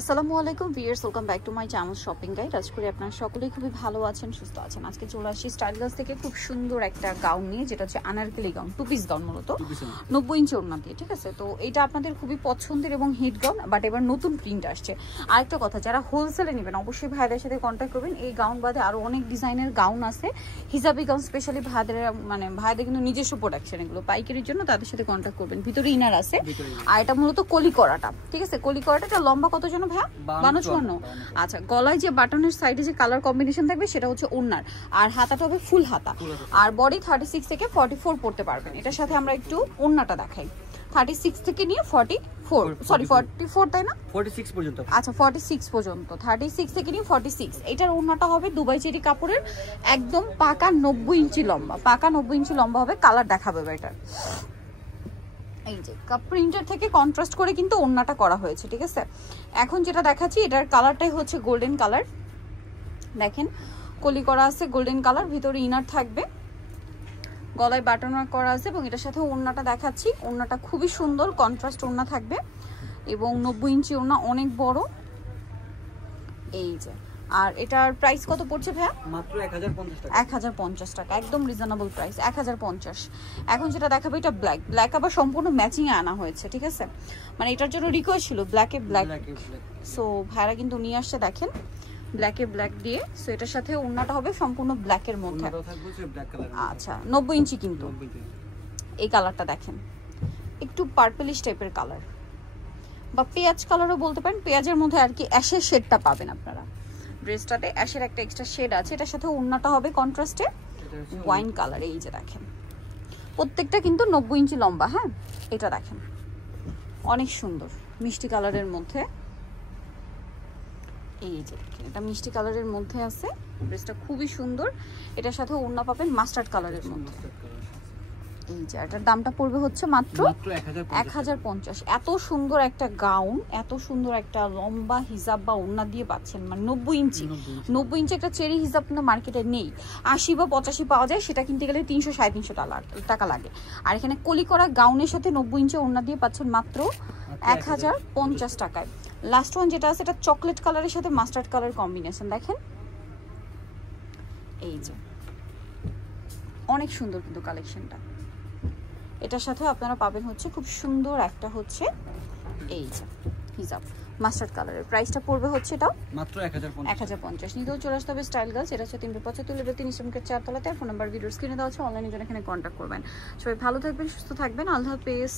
আসসালামু আলাইকুম viewers, welcome back to my channel shopping guide. আজ করে আপনারা সকলেই খুবই ভালো আছেন, সুস্থ আছেন। আজকে চলে আসি স্টাইল গার্লস থেকে খুব সুন্দর একটা গাউন নিয়ে, যেটা হচ্ছে Anarkali gown, two piece gown, মূলত 90 ইঞ্চি ওড়না দিয়ে। ঠিক আছে, তো এটা আপনাদের খুবই পছন্দের এবং হিট গাউন, বাট এবার নতুন প্রিন্ট আসছে। আরেকটা কথা, যারা হোলসেলে নেবেন অবশ্যই ভাইদের সাথে কন্ট্যাক্ট করবেন। এই গাউন বাদে আরো অনেক ডিজাইনের গাউন আছে, হিজাবি গাউন, স্পেশালি ভাইদের ভাইদের কিন্তু নিজস্ব প্রোডাকশন, এগুলো পাইকারির জন্য তাদের সাথে কন্ট্যাক্ট করবেন। ভিতরে ইনার আছে, আর এটা মূলত কলি করাটা। ঠিক আছে, কলি করাটা লম্বা কত জন ভাইয়া? 52। আচ্ছা, গলায় যে বাটনের সাইডে যে কালার কম্বিনেশন থাকবে সেটা হচ্ছে ওড়নার, আর হাতাটা হবে ফুল হাতা, আর বডি 36 থেকে 44 পড়তে পারবেন। এটার সাথে আমরা একটু ওড়নাটা দেখাই। 36 থেকে নিয়ে 44, তাই না? 46 পর্যন্ত। আচ্ছা, 46 পর্যন্ত, 36 থেকে নিয়ে 46। এটার ওড়নাটা হবে দুবাই চেরি কাপড়ের, একদম পাকা 90 ইঞ্চি লম্বা, পাকা 90 ইঞ্চি লম্বা হবে। কালার দেখাবে এটার, এই যে কাপ প্রিন্টের থেকে কন্ট্রাস্ট করে কিন্তু ওড়নাটা করা হয়েছে। ঠিক আছে, এখন যেটা দেখাচ্ছি এটার কালারটাই হচ্ছে গোল্ডেন কালার। দেখেন কলি করা আছে গোল্ডেন কালার, ভিতরে ইনার থাকবে, গলায় বাটন ওয়ার্ক করা আছে, এবং এটার সাথে ওড়নাটা দেখাচ্ছি। ওড়নাটা খুবই সুন্দর, কন্ট্রাস্ট ওড়না থাকবে, এবং 90 ইঞ্চি ওড়না, অনেক বড়। এই যে, আর এটার প্রাইস কত পড়ছে ভাইয়া? মাত্র 1050 টাকা। 1050 টাকা, একদম রিজনেবল প্রাইস, 1050। এখন যেটা দেখাবো এটা ব্ল্যাক আবার সম্পূর্ণ ম্যাচিং এ আনা হয়েছে। ঠিক আছে, মানে এটার জন্য রিকোয়েস্ট ছিল ব্ল্যাকে ব্ল্যাক, সো ভাইরা কিন্তু নিয়ে আসছে। দেখেন ব্ল্যাকে ব্ল্যাক দিয়ে, সো এটার সাথে ওড়নাটা হবে সম্পূর্ণ ব্ল্যাকের মধ্যে। আচ্ছা, 90 ইঞ্চি কিন্তু। এই কালারটা দেখেন, একটু পার্পলিশ টাইপের কালার, বা পেঁয়াজ কালারও বলতে পারেন। পেঁয়াজের মধ্যে আর কি অ্যাশের শেডটা পাবেন আপনারা। ড্রেসটাতে অ্যাশের একটা এক্সট্রা শেড আছে। এটার সাথে ওড়নাটা হবে কন্ট্রাস্টে ওয়াইন কালার। এই যে দেখেন, প্রত্যেকটা কিন্তু 90 ইঞ্চি লম্বা। হ্যাঁ, এটা দেখেন অনেক সুন্দর মিষ্টি কালারের মধ্যে। এই যে এটা মিষ্টি কালারের মধ্যে আছে, ড্রেসটা খুবই সুন্দর। এটার সাথে ওড়না পাবেন মাস্টার্ড কালারের মধ্যে। এই যে এটার দামটা পড়বে হচ্ছে মাত্র 1050। এত সুন্দর একটা গাউন, এত সুন্দর একটা লম্বা হিজাব বা ওড়না দিয়ে পাচ্ছেন, মানে 90 ইঞ্চি। 90 ইঞ্চি একটা চেরি হিজাব কিন্তু মার্কেটে নেই, 80 বা 85 পাওয়া যায়, সেটা কিনতে গেলে 300-350 টাকা লাগে। আর এখানে কলি করা গাউনের সাথে 90 ইঞ্চি ওড়না দিয়ে পাচ্ছেন মাত্র 1050 টাকায়। লাস্ট ওয়ান যেটা আছে, এটা চকলেট কালারের সাথে মাস্টার্ড কালার কম্বিনেশন। দেখেন এই যে, অনেক সুন্দর কিন্তু কালেকশনটা। এটার সাথে আপনারা পাবেন হচ্ছে খুব সুন্দর একটা হচ্ছে এই যে হিজাব মাস্টার্ড কালারের। প্রাইসটা পড়বে হচ্ছে এটাও মাত্র 1050। নিতেও চলে আসতে হবে স্টাইল গার্লস। এটা হচ্ছে 375 লেভেল 3 ইসলামিকের 4 তলাতে। ফোন নাম্বার ভিডিওর স্ক্রিনে দেওয়া আছে, অনলাইনে জন্য এখানে কন্ট্যাক্ট করবেন। সবাই ভালো থাকবেন, সুস্থ থাকবেন, আল্লাহ হাফেজ।